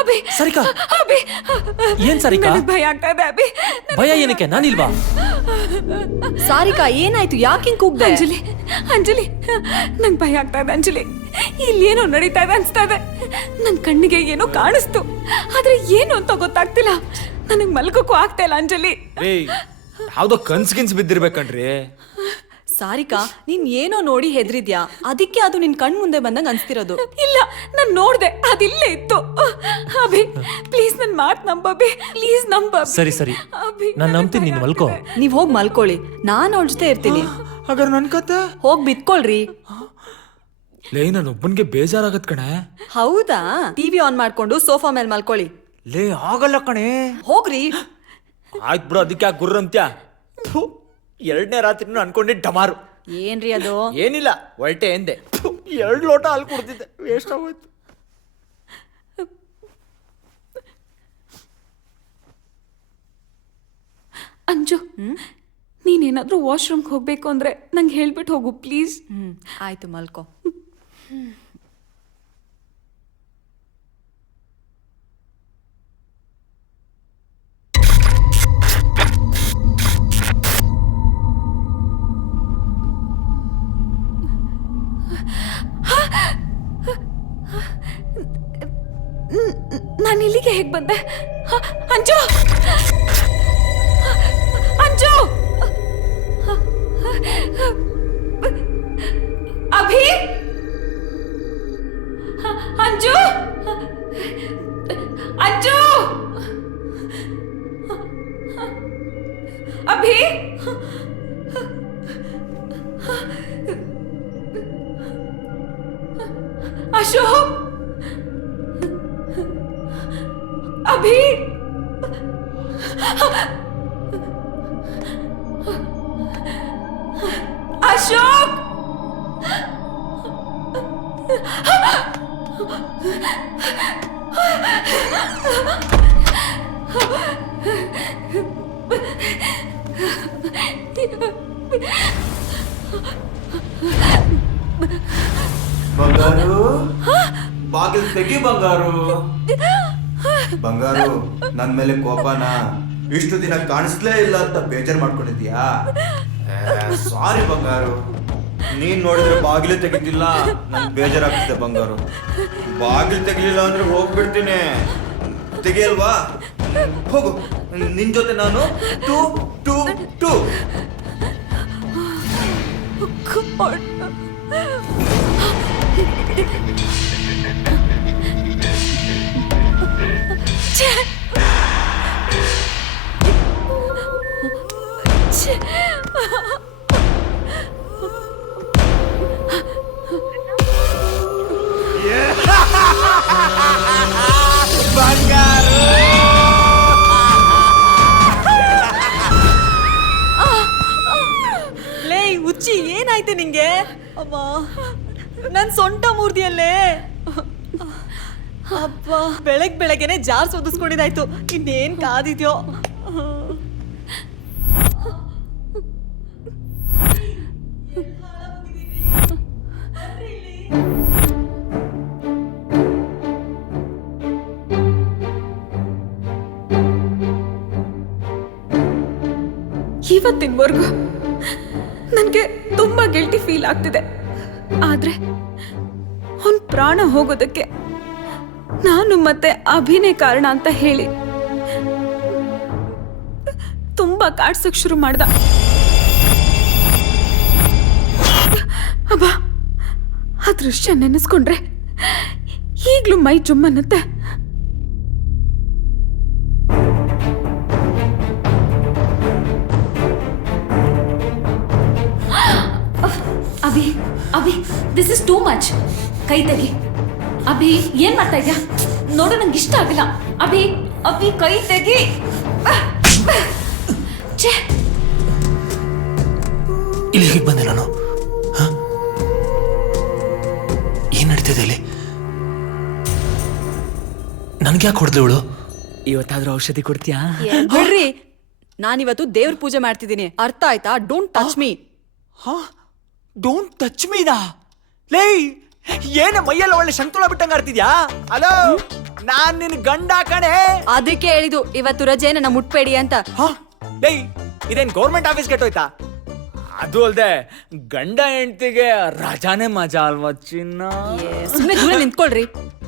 ಅಭಿ ಸರಿಕಾ ಅಭಿ ಏನ್ ಸರಿಕಾ? ಭಯ ಆಗ್ತಾ ಇದೆ ಅಭಿ. ಭಯ ಏನಕ್ಕೆ? ನಾನಿಲ್ವಾ? ಸಾರಿಕಾ ಏನಾಯ್ತು? ಯಾಕೆ ಹಿಂಗ್ ಕೂಗ್ದೆ? ಅಂಜಲಿ ಅಂಜಲಿ ನಂಗೆ ಭಯ ಆಗ್ತಾ ಇದೆ ಅಂಜಲಿ. ಇಲ್ಲೇನೋ ನಡೀತಾ ಇದೆ ಅನ್ಸ್ತಾ ಇದೆ. ನನ್ ಕಣ್ಣಿಗೆ ಏನೋ ಕಾಣಿಸ್ತು, ಆದ್ರೆ ಏನು ಅಂತ ಗೊತ್ತಾಗ್ತಿಲ್ಲ. ನನಗ್ ಮಲ್ಕೋಕ್ಕೂ ಆಗ್ತಾ ಇಲ್ಲ ಅಂಜಲಿ. ಯಾವ್ದೋ ಕನ್ಸ್ ಬಿದ್ದಿರ್ಬೇಕನ್ರಿ. ಸಾರಿಕಾ ನೀನ್ ಏನೋ ನೋಡಿ ಹೆದ್ರಿದ್ಯಾ, ಅದಕ್ಕೆ ಅದು ನಿನ್ ಕಣ್ ಮುಂದೆ ಬಂದಂಗ ಅನ್ಸ್ತಿರೋದು. ಇಲ್ಲ, ನಾನ್ ನೋಡ್ದೆ, ಅದಿಲ್ಲೇ ಇತ್ತು. ಅಭಿ ಪ್ಲೀಸ್ ನನ್ ಮಾತ್ ನಂಬಿ, ಪ್ಲೀಸ್ ನಂಬ. ಸರಿ ಸರಿ, ನಾನ್ ನಂಬ್ತೀನಿ, ನೀನ್ ಮಲ್ಕೋ. ನೀವ್ ಹೋಗ್ ಮಲ್ಕೊಳ್ಳಿ, ನಾನ್ ಅವ್ಳ ಜೊತೆ ಇರ್ತೀನಿ. ಹಾಗಾದ್ರೆ ನನ್ ಕತೆ ಹೋಗ್ ಬಿತ್ಕೊಳ್ರಿ. ಲೇ ನನ್ ಒಬ್ಬನ್ಗೆ ಬೇಜಾರಾಗತ್ ಕಣೆ. ಹೌದಾ? ಟಿವಿ ಆನ್ ಮಾಡ್ಕೊಂಡು ಸೋಫಾ ಮೇಲೆ ಮಲ್ಕೊಳ್ಳಿ. ಲೇ ಆಗಲ್ಲ ಕಣೆ. ಹೋಗ್ರಿ. ಆಯ್ತು ಬಿಡು, ಅದಕ್ಕೆ ಯಾಕೆ ಗುರ್ರ ಅಂತ್ಯ? 2ನೇ ರಾತ್ರಿನೂ ಅನ್ಕೊಂಡೆ ಡಮಾರು. ಏನ್ರಿ ಅದು? ಏನಿಲ್ಲ, ಹೊರಟೆ ಎಂದೆ. 2 ಲೋಟ ಹಾಲು ಕುಡ್ತಿದ್ದೆ, ವೇಸ್ಟ್ ಆಗೋಯ್ತು. ಅಂಜು, ನೀನೇನಾದ್ರೂ ವಾಶ್ರೂಮ್ಗೆ ಹೋಗ್ಬೇಕು ಅಂದ್ರೆ ನಂಗೆ ಹೇಳ್ಬಿಟ್ಟು ಹೋಗು ಪ್ಲೀಸ್. ಆಯ್ತು, ಮಲ್ಕೋ. ನಾನು ಇಲ್ಲಿಗೆ ಹೇಗೆ ಬಂದೆ? ಅಂಜು ಅಂಜು ಅಭಿ ಅಂಜು ಅಂಜು ಅಭಿ ಅಶೋಕ್ ಅಭಿ ಅಶೋಕ್ ಬಂಗಾರು, ಬಾಗಿಲು ತೆಗಿ ಬಂಗಾರು. ಬಂಗಾರು, ನನ್ ಮೇಲೆ ಕೋಪನಾ? ಇಷ್ಟು ದಿನ ಕಾಣಿಸ್ಲೇ ಇಲ್ಲ ಅಂತ ಬೇಜಾರು ಮಾಡ್ಕೊಂಡಿದ್ಯಾ? ಸಾರಿ ಬಂಗಾರು, ನೀನ್ ನೋಡಿದ್ರೆ ಬಾಗಿಲು ತೆಗಿತಿಲ್ಲ, ನನ್ ಬೇಜಾರಾಗ್ತಿದೆ ಬಂಗಾರು. ಬಾಗಿಲು ತೆಗಿಲಿಲ್ಲ ಅಂದ್ರೆ ಹೋಗ್ಬಿಡ್ತೀನಿ. ತೆಗಿಯಲ್ವಾ? ಹೋಗು, ನಿನ್ ಜೊತೆ ನಾನು 2 2 2. ಲೇ ಹುಚ್ಚಿ, ಏನಾಯ್ತು ನಿಂಗೆ? ಅಮ್ಮ, ನನ್ ಸೊಂಟ ಮೂರ್ದಿಯಲ್ಲೇ. ಅಪ್ಪ, ಬೆಳಗ್ಗೆನೆ ಜಾರ್ ಸೋದಿಸ್ಕೊಂಡಿದ್ದಾಯ್ತು. ಇನ್ನೇನ್ ಕಾದಿದ್ಯೋ? ಇವತ್ತಿನವರೆಗೂ ನನಗೆ ತುಂಬಾ ಗಿಲ್ಟಿ ಫೀಲ್ ಆಗ್ತಿದೆ. ಆದ್ರೆ ಅವನ್ ಪ್ರಾಣ ಹೋಗೋದಕ್ಕೆ ನಾನು ಮತ್ತೆ ಅಭಿನೇ ಕಾರಣ ಅಂತ ಹೇಳಿ ತುಂಬಾ ಕಾಡ್ಸಕ್ ಶುರು ಮಾಡ್ದ. ಅಬ್ಬಾ, ಆ ದೃಶ್ಯ ನೆನೆಸ್ಕೊಂಡ್ರೆ ಈಗ್ಲೂ ಮೈ ಜುಮ್ಮನ್ನತ್ತೆ. Abhi Abhi, this is too much. ಕೈ ತೆಗಿ ಅಭಿ. ಏನ್ ಮಾಡ್ತಾ ಇದ್ಯಾ? ನೋಡು, ನಂಗೆ ಇಷ್ಟ ಆಗಿಲ್ಲ. ಅಭಿ ಅಭಿ, ಕೈ ತೆಗಿ. ಇಲ್ಲಿ ಹೇಗೆ ಬಂದೆ ನಾನು? ಏನ್ ನಡೀತಿದೆ ಇಲ್ಲಿ? ನನ್ಗೆ ಯಾಕೆ ಹೊಡೆದ್ಲು ಇವಳು? ಇವತ್ತಾದ್ರೂ ಔಷಧಿ ಕೊಡ್ತೀಯಾ? ಬಿಡ್ರಿ, ನಾನಿವತ್ತು ದೇವ್ರ ಪೂಜೆ ಮಾಡ್ತಿದ್ದೀನಿ, ಅರ್ಥ ಆಯ್ತಾ? Don't touch me. Don't touch ಮೀನಾ? ಲೇ, ಏನ ಮೈಯೆಲ್ಲ ಒಳ್ಳೆ ಶಂಕುಳ ಬಿಟ್ಟಂಗ ಆಡ್ತಿದ್ಯಾ? ಅಲೋ, ನಾನ್ ನಿನ್ ಗಂಡ ಕಣೆ. ಅದಕ್ಕೆ ಹೇಳಿದು ಇವತ್ತು ರಜೆ ನನ್ನ ಮುಟ್ಬೇಡಿ ಅಂತ. ಏಯ್ ಇದೇನ್ ಗೌರ್ಮೆಂಟ್ ಆಫೀಸ್ ಕೆಟ್ಟೋಯ್ತಾ? ಅದು ಅಲ್ದೆ ಗಂಡ ಹೆಂಡತಿಗೆ ರಜಾನೇ ಮಜಾ ಅಲ್ವಾ ಚಿನ್ನ? ಸುಮ್ನೆ ದೂರ ನಿಂತ್ಕೊಳ್ರಿ.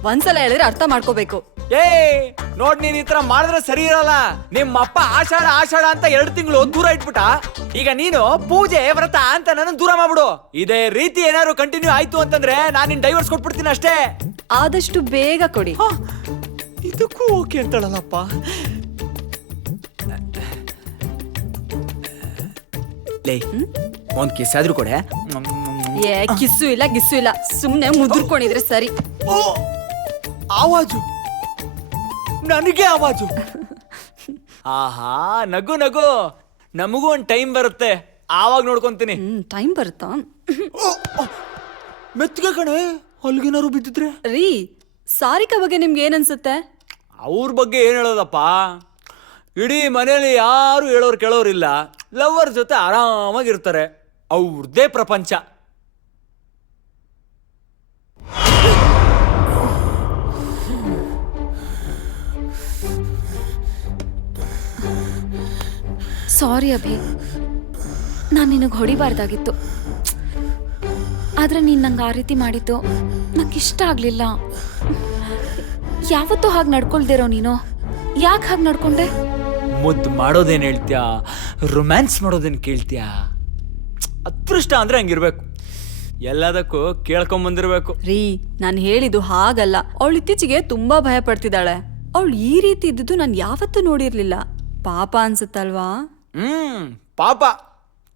ಒಂದ್ಸಲ ಹೇಳಿದ್ರೆ ಅರ್ಥ ಮಾಡ್ಕೋಬೇಕು. ಏ ನೋಡ್ ನೀನ್ ಈ ತರ ಮಾಡಿದ್ರೆ ಸರಿ ಇರಲ್ಲ. ನಿಮ್ಮ ಅಪ್ಪ ಆಷಾಢ ಆಷಾಢ ಅಂತ 2 ತಿಂಗಳು ದೂರ ಇಟ್ಬಿಟ್ಟ. ಈಗ ನೀನು ಪೂಜೆ ವ್ರತ ಅಂತ ನನ್ನ ದೂರ ಮಾಡ್ಬಿಡು. ಇದೇ ರೀತಿ ಏನಾದ್ರು ಕಂಟಿನ್ಯೂ ಆಯ್ತು ಅಂತಂದ್ರೆ ನಾನು ನಿನ್ ಡೈವರ್ಸ್ ಕೊಟ್ಬಿಡ್ತೀನಿ ಅಷ್ಟೇ. ಆದಷ್ಟು ಬೇಗ ಕೊಡಿ. ಇದಕ್ಕೂ ಓಕೆ ಅಂತಾಳಲ್ಲಪ್ಪ. ಲೇ ಒಂದ್ ಕಿಸ್ ಆದ್ರೂ ಕೊಡೆ. ಏ ಕಿಸ್ಸು ಇಲ್ಲ ಗಿಸ್ಸು ಇಲ್ಲ, ಸುಮ್ನೆ ಮುದುರ್ಕೊಂಡಿದ್ರೆ ಸರಿ. ಓ ಆವಾಜು, ನನಗೆ ಆವಾಜು. ಆಹಾ ನಗು ನಗು, ನಮಗೂ ಒಂದ್ ಟೈಮ್ ಬರುತ್ತೆ, ಆವಾಗ ನೋಡ್ಕೊಂತೀನಿ. ಟೈಮ್ ಬರುತ್ತಾ? ಮೆತ್ತಗೆ ಕಣೆ, ಹೊಲ್ಗಿನಾರು ಬಿದ್ದಿದ್ರೆ. ರೀ ಸಾರಿಕಾ ಬಗ್ಗೆ ನಿಮ್ಗೆ ಏನ್ ಅನ್ಸುತ್ತೆ? ಅವ್ರ ಬಗ್ಗೆ ಏನ್ ಹೇಳೋದಪ್ಪ, ಇಡೀ ಮನೇಲಿ ಯಾರು ಹೇಳೋರು ಕೇಳೋರಿಲ್ಲ, ಲವರ್ ಜೊತೆ ಆರಾಮಾಗಿರ್ತಾರೆ, ಅವ್ರದ್ದೇ ಪ್ರಪಂಚ. ಸಾರಿ ಅಭಿ, ನಾನು ನಿನಗೆ ಹೊಡಿಬಾರ್ದಾಗಿತ್ತು. ಆದ್ರೆ ನೀನು ನಂಗೆ ಆ ರೀತಿ ಮಾಡಿದ್ದು ನಂಗೆ ಇಷ್ಟ ಆಗಲಿಲ್ಲ. ಯಾವತ್ತೂ ಹಾಗೆ ನಡ್ಕೊಳ್ದಿರೋ ನೀನು ಯಾಕೆ ಹಾಗೆ ನಡ್ಕೊಂಡೆ? ಮುದ್ದು ಮಾಡೋದೇನು ಹೇಳ್ತೀಯಾ, ರೊಮ್ಯಾನ್ಸ್ ಮಾಡೋದೇನು ಕೇಳ್ತೀಯಾ? ಅದೃಷ್ಟ ಅಂದ್ರೆ ಹಂಗಿರ್ಬೇಕು, ಎಲ್ಲದಕ್ಕೂ ಕೇಳ್ಕೊಂಬಂದಿರ್ಬೇಕು. ರೀ ನಾನು ಹೇಳಿದ್ದು ಹಾಗಲ್ಲ. ಅವಳು ಇತ್ತೀಚೆಗೆ ತುಂಬಾ ಭಯ ಪಡ್ತಿದ್ದಾಳೆ. ಅವಳು ಈ ರೀತಿ ಇದ್ದಿದ್ದು ನಾನು ಯಾವತ್ತೂ ನೋಡಿರ್ಲಿಲ್ಲ. ಪಾಪ ಅನ್ಸುತ್ತಲ್ವಾ? ಪಾಪ,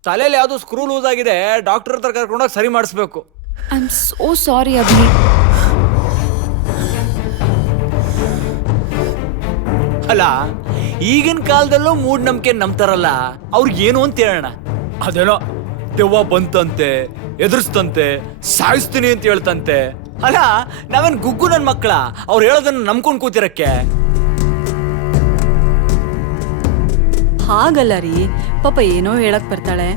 ತಲೆಯಲ್ಲಿ ಯಾವ್ದು ಸ್ಕ್ರೂ ಲೂಸ್ ಆಗಿದೆ, ಡಾಕ್ಟರ್ ಹತ್ರ ಕರ್ಕೊಂಡೋಗಿ ಸರಿ ಮಾಡಿಸ್ಬೇಕು. I am so sorry Abhi. ಅಲ್ಲ, ಈಗಿನ ಕಾಲದಲ್ಲೂ ಮೂಢನಂಬಿಕೆ ನಂಬ್ತಾರಲ್ಲ, ಅವ್ರಿಗೆ ಏನು ಅಂತ ಹೇಳೋಣ. ಅದೇನೋ ದೆವ್ವ ಬಂತಂತೆ, ಎದುರಿಸ್ತಂತೆ, ಸಾಯಿಸ್ತೀನಿ ಅಂತ ಹೇಳ್ತಂತೆ. ಅಲ್ಲ ನಾವೇನ್ ಗುಗ್ಗು ನನ್ನ ಮಕ್ಕಳ ಅವ್ರು ಹೇಳೋದನ್ನ ನಂಬ್ಕೊಂಡು ಕೂತಿರಕ್ಕೆ? ಹಾಗಲ್ಲ ರೀ, ಪಾಪ ಏನೋ ಹೇಳಕ್ ಬರ್ತಾಳೆ,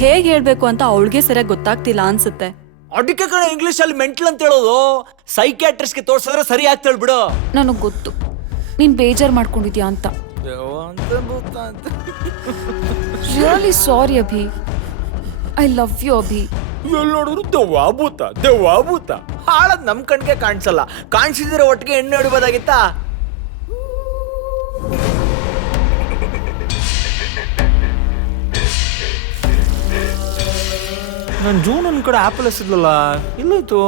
ಹೇಗ್ ಹೇಳ್ಬೇಕು ಅಂತ ಅವಳಿಗೆ ಸರಿಯಾಗಿ ಗೊತ್ತಾಗ್ತಿಲ್ಲ ಅನ್ಸುತ್ತೆ. ಅದಕ್ಕೆ ಕಣ ಇಂಗ್ಲಿಷ್ ಅಲ್ಲಿ ಮೆಂಟಲ್ ಅಂತ ಹೇಳೋದು. ಸೈಕ್ಯಾಟ್ರಿಸ್ಟ್ಗೆ ತೋರ್ಸಿದ್ರೆ ಸರಿ ಆಗ್ತೇಳ್ ಬಿಡು. ನನಗೆ ಗೊತ್ತು ನೀನು ಬೇಜಾರು ಮಾಡ್ಕೊಂಡಿದ್ಯಾ ಅಂತ. Really sorry Abhi, I love you Abhi. ಎಲ್ಲಿ ನೋಡಿದ್ರು ದೆವ್ವ ಭೂತ ದೆವ್ವ ಭೂತ. ಹಾಳದ್ ನಮ್ ಕಣ್ಗೆ ಕಾಣಿಸಲ್ಲ, ಕಾಣಿಸಿದ್ರೆ ಒಟ್ಟಿಗೆ ಎಣ್ಣೆ ಹೊಡಿಬೋದಾಗಿತ್ತಾ? ನನ್ ಜೂನ್ ಒಂದ್ ಕಡೆ ಆಪಲ್ ಎಸಿದ್ಲಲ್ಲ, ಎಲ್ಲೋಯ್ತು?